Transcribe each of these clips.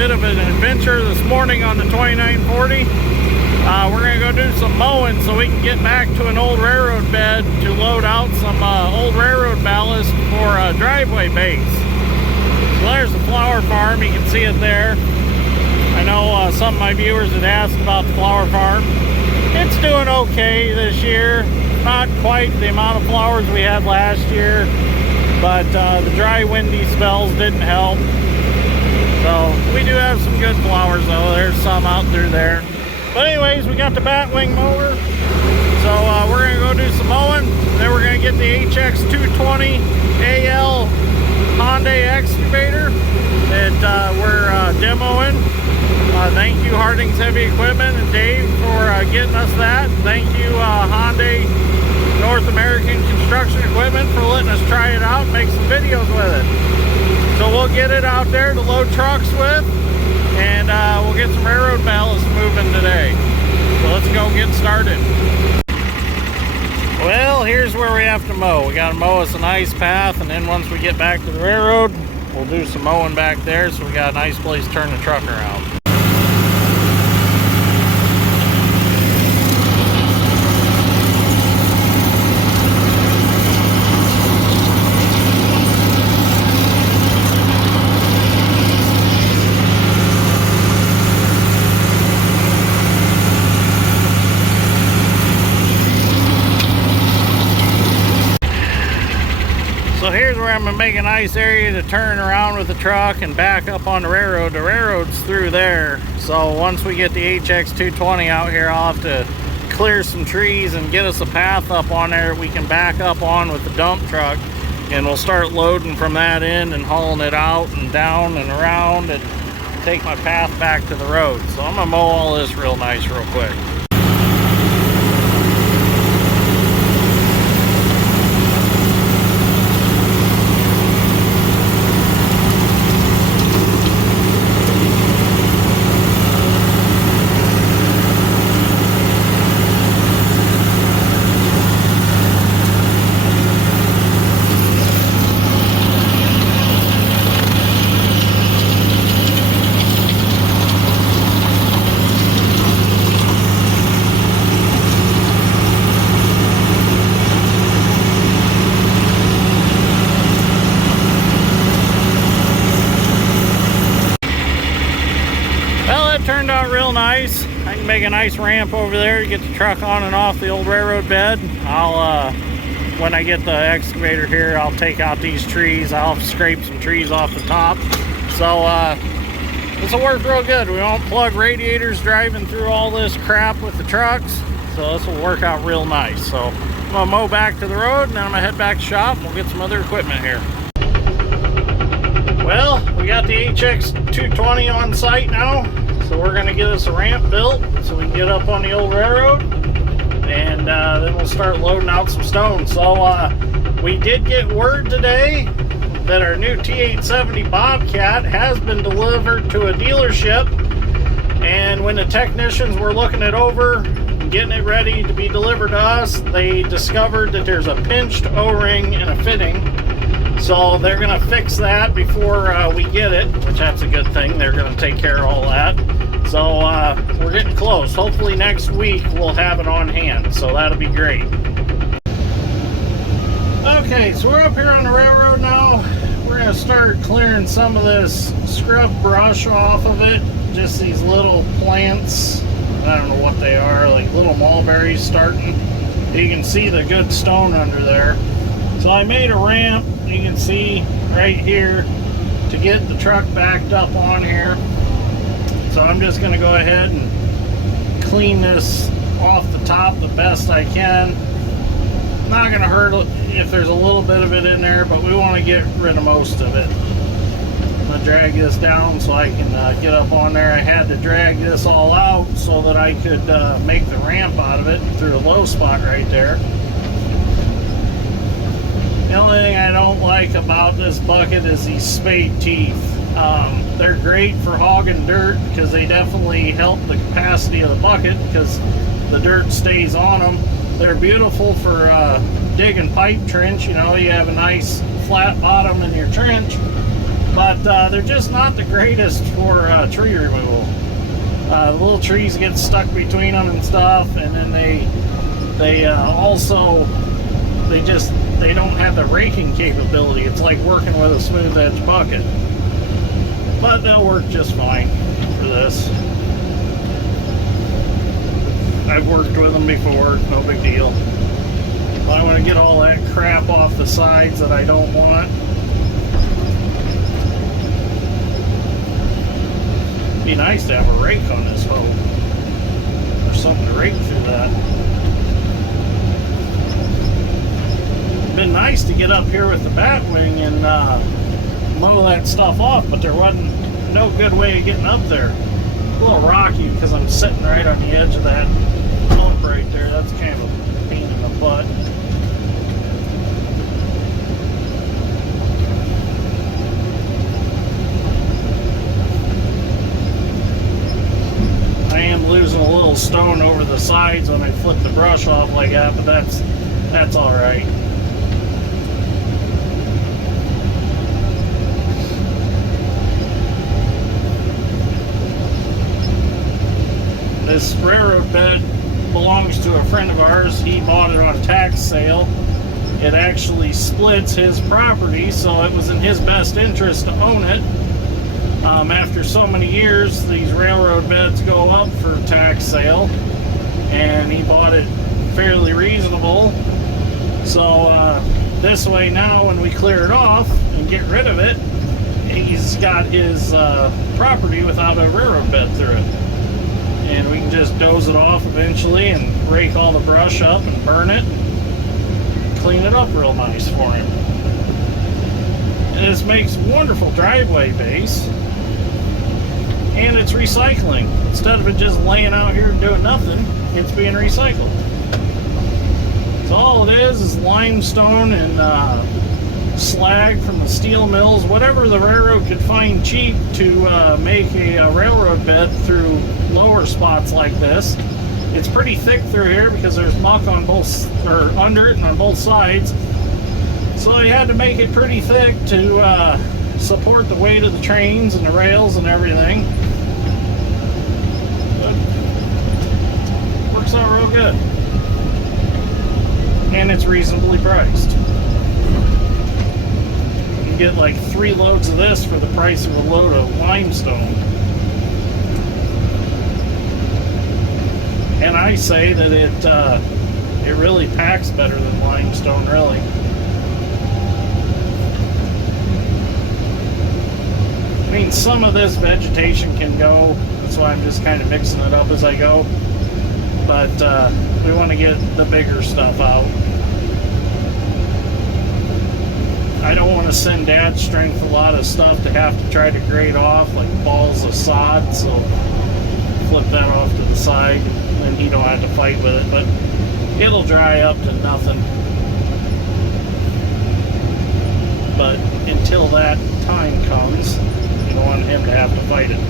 bit of an adventure this morning on the 2940. We're going to go do some mowing so we can get back to an old railroad bed to load out some old railroad ballast for driveway base. So there's the flower farm. You can see it there. I know some of my viewers had asked about the flower farm. It's doing okay this year. Not quite the amount of flowers we had last year, but the dry, windy spells didn't help. So we do have some good flowers though. There's some out through there. But anyways, we got the batwing mower. So we're gonna go do some mowing. Then we're gonna get the HX220AL Hyundai excavator that we're demoing. Thank you Harding's Heavy Equipment and Dave for getting us that. Thank you Hyundai North American Construction Equipment for letting us try it out and make some videos with it. So we'll get it out there to load trucks with, and we'll get some railroad ballast moving today. So let's go get started. Well, here's where we have to mow. We got to mow us a nice path, and then once we get back to the railroad, we'll do some mowing back there so we got a nice place to turn the truck around. So here's where I'm going to make a nice area to turn around with the truck and back up on the railroad. The railroad's through there. So once we get the HX220 out here, I'll have to clear some trees and get us a path up on there that we can back up on with the dump truck. And we'll start loading from that end and hauling it out and down and around and take my path back to the road. So I'm going to mow all this real nice real quick. Turned out real nice. I can make a nice ramp over there to get the truck on and off the old railroad bed. When I get the excavator here, I'll take out these trees. I'll scrape some trees off the top. So this will work real good. We won't plug radiators driving through all this crap with the trucks. So this will work out real nice. So I'm gonna mow back to the road and then I'm gonna head back to shop and we'll get some other equipment here. Well, we got the HX220 on site now. So we're going to get us a ramp built so we can get up on the old railroad, and then we'll start loading out some stone. So we did get word today that our new T870 Bobcat has been delivered to a dealership, and when the technicians were looking it over and getting it ready to be delivered to us, they discovered that there's a pinched O-ring in a fitting. So they're going to fix that before we get it, which that's a good thing. They're going to take care of all that. So we're getting close. Hopefully next week we'll have it on hand. So that'll be great. Okay, so we're up here on the railroad now. We're going to start clearing some of this scrub brush off of it. Just these little plants. I don't know what they are, like little mulberries starting. You can see the good stone under there. So I made a ramp, you can see right here, to get the truck backed up on here. So I'm just going to go ahead and clean this off the top the best I can. Not going to hurt if there's a little bit of it in there, but we want to get rid of most of it. I'm going to drag this down so I can get up on there. I had to drag this all out so that I could make the ramp out of it through a low spot right there. The only thing I don't like about this bucket is these spade teeth. They're great for hogging dirt because they definitely help the capacity of the bucket because the dirt stays on them. They're beautiful for digging pipe trench. You know, you have a nice flat bottom in your trench. but they're just not the greatest for tree removal. The little trees get stuck between them and stuff, and then they also they don't have the raking capability. It's like working with a smooth edge bucket, but they'll work just fine for this. I've worked with them before, no big deal. I want to get all that crap off the sides that I don't want. It'd be nice to have a rake on this hoe, or something to rake through that. It'd been nice to get up here with the batwing and mow that stuff off, but there wasn't no good way of getting up there. A little rocky because I'm sitting right on the edge of that bump right there. That's kind of a pain in the butt. I am losing a little stone over the sides when I flip the brush off like that, but that's all right. This railroad bed belongs to a friend of ours. He bought it on tax sale. It actually splits his property, so it was in his best interest to own it. After so many years, these railroad beds go up for tax sale, and he bought it fairly reasonable. So this way now, when we clear it off and get rid of it, he's got his property without a railroad bed through it. And we can just doze it off eventually and rake all the brush up and burn it and clean it up real nice for him. And this makes wonderful driveway base, and it's recycling. Instead of it just laying out here and doing nothing, it's being recycled. So all it is limestone and slag from the steel mills, whatever the railroad could find cheap to make a railroad bed through lower spots like this. It's pretty thick through here because there's muck on both, or under it and on both sides. So you had to make it pretty thick to support the weight of the trains and the rails and everything. But works out real good. And it's reasonably priced. You get like 3 loads of this for the price of a load of limestone. And I say that it really packs better than limestone, really. I mean, some of this vegetation can go, that's why I'm just kind of mixing it up as I go. But we want to get the bigger stuff out. I don't want to send Dad's strength a lot of stuff to have to try to grade off, like balls of sod, so flip that off to the side, and then he don't have to fight with it, but it'll dry up to nothing. But until that time comes, you don't want him to have to fight it.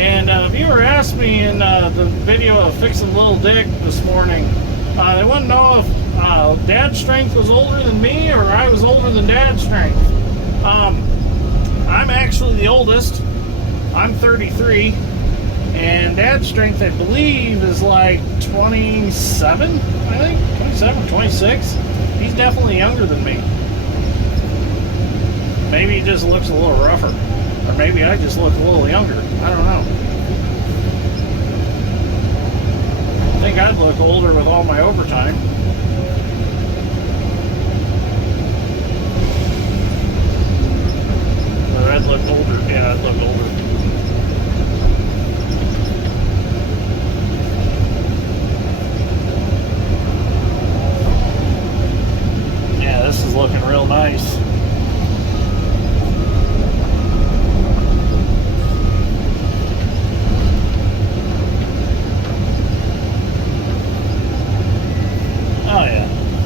And a viewer asked me in the video of fixing Little Dick this morning, they want to know if Dad's strength was older than me or I was older than Dad's strength. I'm actually the oldest. I'm 33. And Dad's strength, I believe, is like 27, I think. 27, 26. He's definitely younger than me. Maybe he just looks a little rougher. Or maybe I just look a little younger. I don't know. I think I'd look older with all my overtime. Or I'd look older. Yeah, I'd look older. Yeah, this is looking real nice.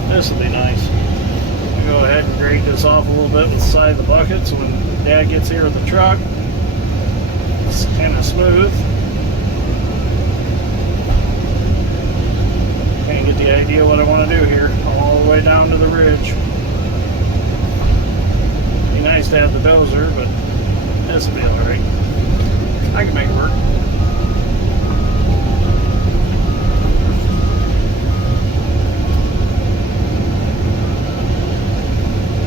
This will be nice. I'll go ahead and grade this off a little bit with the side of the bucket so when Dad gets here with the truck, it's kind of smooth. Can't get the idea what I want to do here, all the way down to the ridge. Be nice nice to have the dozer, but this will be alright. I can make it work.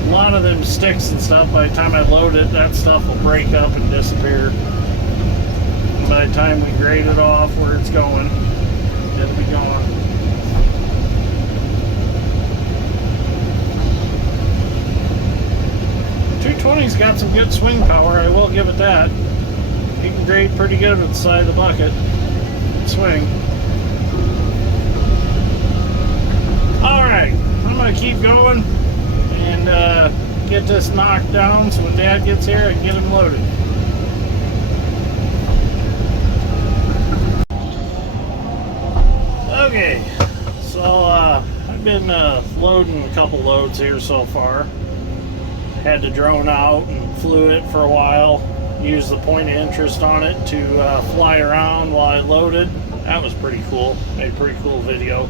A lot of them sticks and stuff, by the time I load it, that stuff will break up and disappear. And by the time we grade it off where it's going, it'll be gone. .220's got some good swing power, I will give it that. You can grade pretty good with the side of the bucket. Swing. Alright, I'm going to keep going and get this knocked down so when Dad gets here I can get him loaded. Okay, so I've been loading a couple loads here so far. Had the drone out and flew it for a while. Used the point of interest on it to fly around while I loaded. That was pretty cool. Made a pretty cool video.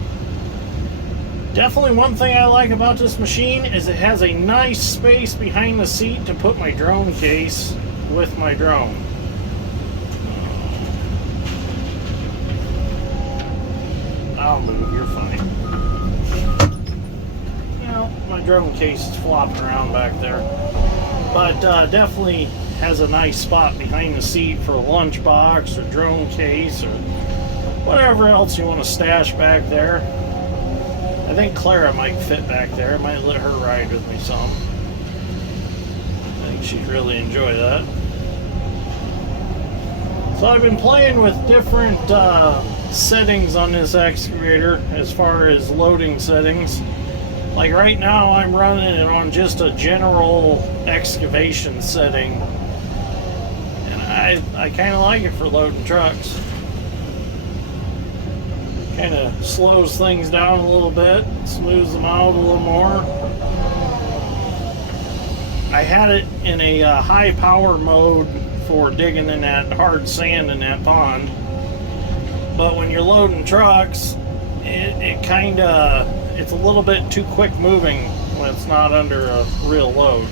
Definitely one thing I like about this machine is it has a nice space behind the seat to put my drone case with my drone. I'll move, you're fine. You know, my drone case is flopping around back there. But definitely has a nice spot behind the seat for a lunchbox or drone case or whatever else you want to stash back there. I think Clara might fit back there. I might let her ride with me some. I think she'd really enjoy that. So I've been playing with different settings on this excavator as far as loading settings. Like right now I'm running it on just a general excavation setting. I kind of like it for loading trucks. Kind of slows things down a little bit, smooths them out a little more. I had it in a high power mode for digging in that hard sand in that pond. But when you're loading trucks, it's a little bit too quick moving when it's not under a real load.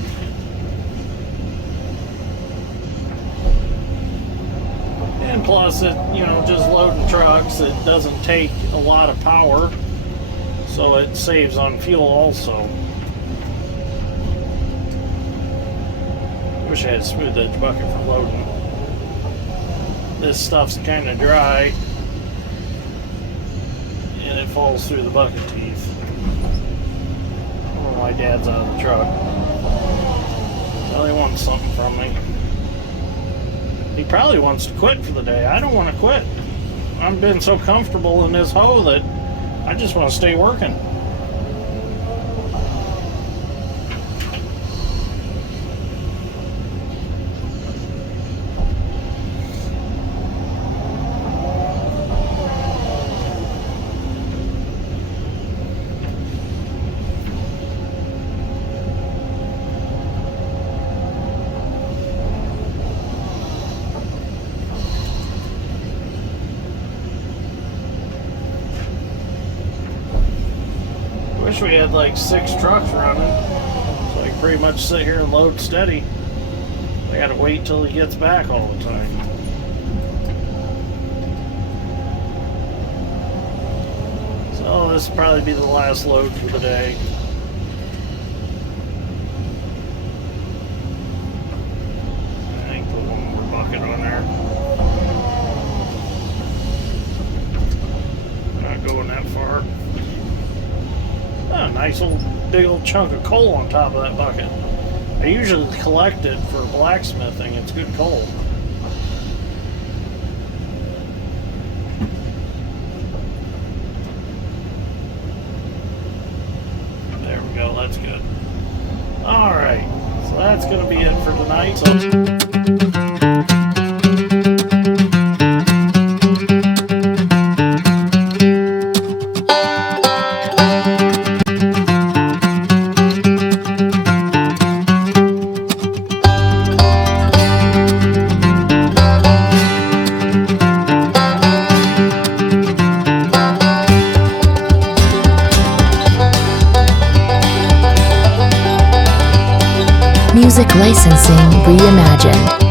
And plus, just loading trucks, it doesn't take a lot of power, so it saves on fuel also. Wish I had a smooth edge bucket for loading. This stuff's kind of dry, and it falls through the bucket teeth. Oh, my Dad's out of the truck. Well, he wants something from me. He probably wants to quit for the day. I don't want to quit. I've been so comfortable in this hoe that I just want to stay working. Wish we had like 6 trucks running, so I can pretty much sit here and load steady. I gotta wait till he gets back all the time. So this will probably be the last load for the day. I think put one more bucket on there. Not going that far. Oh, nice big old chunk of coal on top of that bucket. I usually collect it for blacksmithing. It's good coal. There we go. That's good. All right. So that's going to be it for tonight. Music licensing reimagined.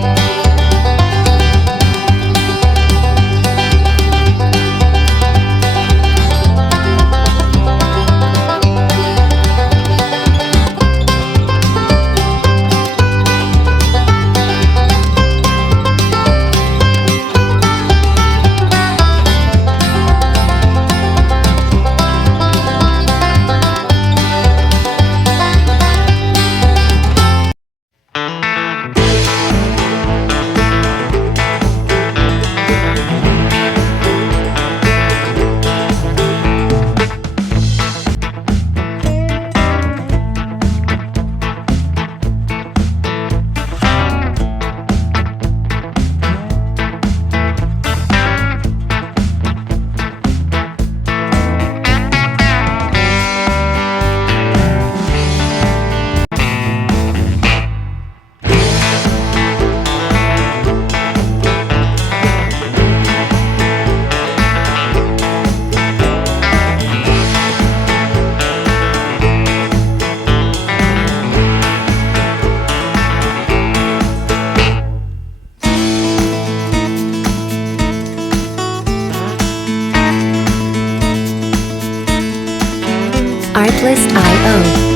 Artlist.io.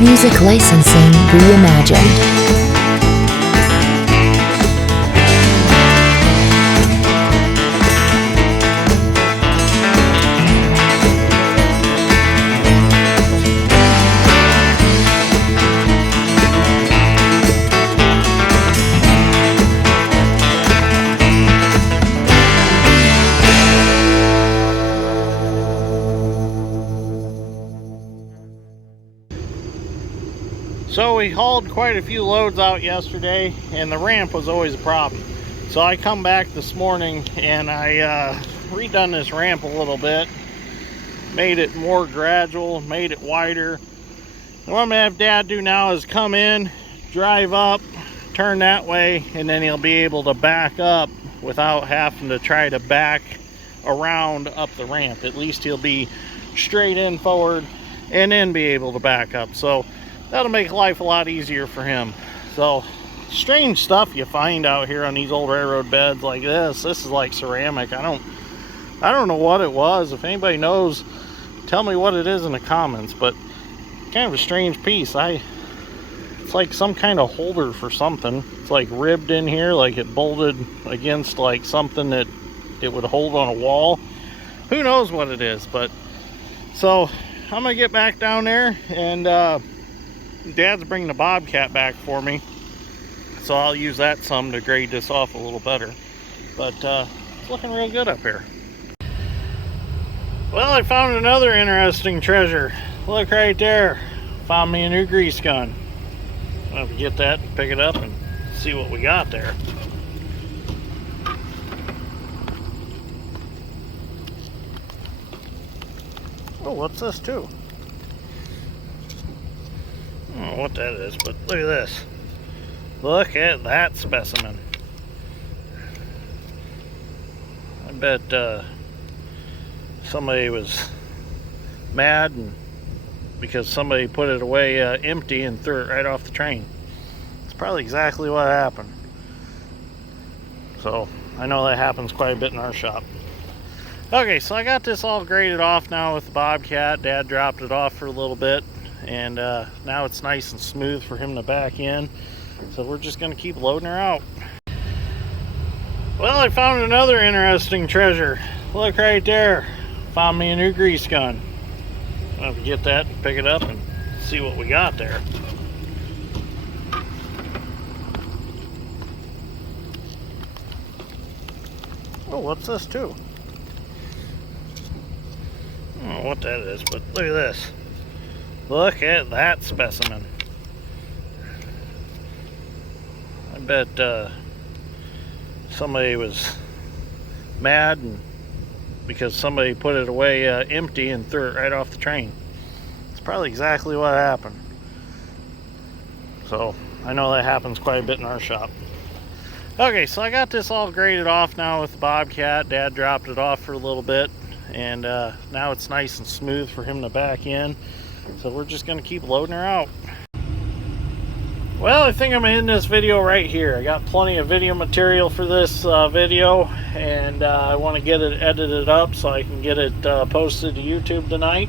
Music licensing reimagined. So we hauled quite a few loads out yesterday, and the ramp was always a problem. So I come back this morning and I redone this ramp a little bit, made it more gradual, made it wider. And what I'm gonna have Dad do now is come in, drive up, turn that way, and then he'll be able to back up without having to try to back around up the ramp. At least he'll be straight in forward and then be able to back up. So that'll make life a lot easier for him. So strange stuff you find out here on these old railroad beds like this. This is like ceramic. I don't know what it was. If anybody knows, tell me what it is in the comments. But kind of a strange piece. It's like some kind of holder for something. It's like ribbed in here, like it bolted against like something that it would hold on a wall. Who knows what it is? But so I'm gonna get back down there, and Dad's bringing the Bobcat back for me, so I'll use that some to grade this off a little better. But it's looking real good up here. Well, I found another interesting treasure. Look right there. Found me a new grease gun. I'll have to get that, pick it up, and see what we got there. Oh, what's this too? I don't know what that is, but look at this. Look at that specimen. I bet somebody was mad and because somebody put it away empty and threw it right off the train. It's probably exactly what happened. So I know that happens quite a bit in our shop. Okay, so I got this all graded off now with the Bobcat. Dad dropped it off for a little bit, and now it's nice and smooth for him to back in. So we're just going to keep loading her out. Well, I found another interesting treasure. Look right there. Found me a new grease gun. I'll have to get that, pick it up, and see what we got there. Oh, what's this too? I don't know what that is, but look at this. Look at that specimen. I bet somebody was mad and because somebody put it away empty and threw it right off the train. It's probably exactly what happened. So I know that happens quite a bit in our shop. Okay, so I got this all graded off now with the Bobcat. Dad dropped it off for a little bit, and now it's nice and smooth for him to back in. So we're just going to keep loading her out. Well, I think I'm going to end this video right here. I got plenty of video material for this video, and I want to get it edited up so I can get it posted to YouTube tonight.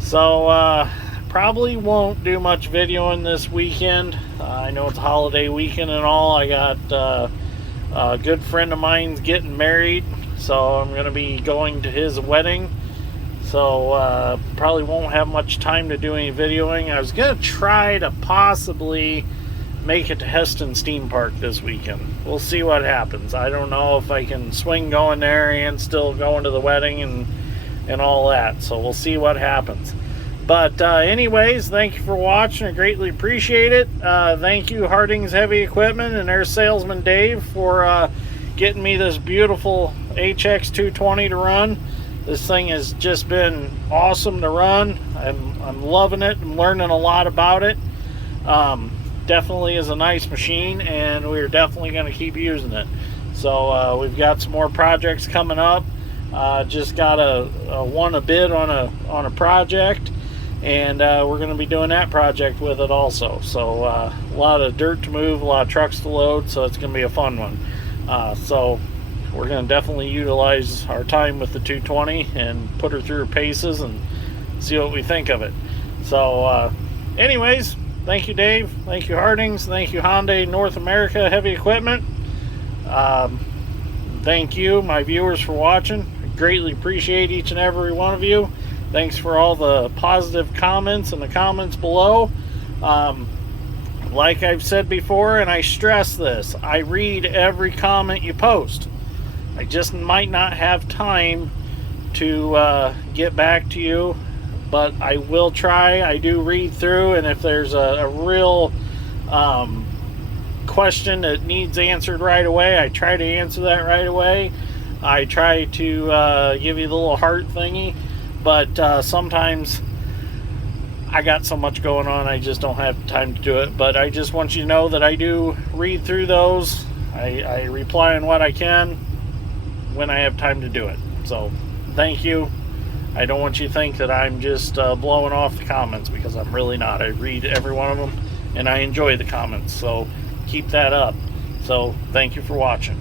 So probably won't do much videoing this weekend. I know it's a holiday weekend and all. I got a good friend of mine's getting married, so I'm going to be going to his wedding. So probably won't have much time to do any videoing. I was going to try to possibly make it to Heston Steam Park this weekend. We'll see what happens. I don't know if I can swing going there and still going to the wedding and all that. So we'll see what happens. But anyways, thank you for watching. I greatly appreciate it. Thank you, Harding's Heavy Equipment and their salesman Dave, for getting me this beautiful HX220 to run. This thing has just been awesome to run. I'm loving it. I'm learning a lot about it. Definitely is a nice machine, and we're definitely going to keep using it. So we've got some more projects coming up. Just got won a bid on a project, and we're going to be doing that project with it also. So a lot of dirt to move, a lot of trucks to load, so it's going to be a fun one. So we're going to definitely utilize our time with the 220 and put her through her paces and see what we think of it. So anyways, thank you, Dave. Thank you, Hardings. Thank you, Hyundai North America Heavy Equipment. Thank you, my viewers, for watching. I greatly appreciate each and every one of you. Thanks for all the positive comments in the comments below. Like I've said before, and I stress this, I read every comment you post. I just might not have time to get back to you, but I will try. I do read through, and if there's a real question that needs answered right away, I try to answer that right away. I try to give you the little heart thingy, but sometimes I got so much going on I just don't have time to do it. But I just want you to know that I do read through those. I reply on what I can when I have time to do it. So thank you. I don't want you to think that I'm just blowing off the comments, because I'm really not. I read every one of them, and I enjoy the comments, so keep that up. So thank you for watching.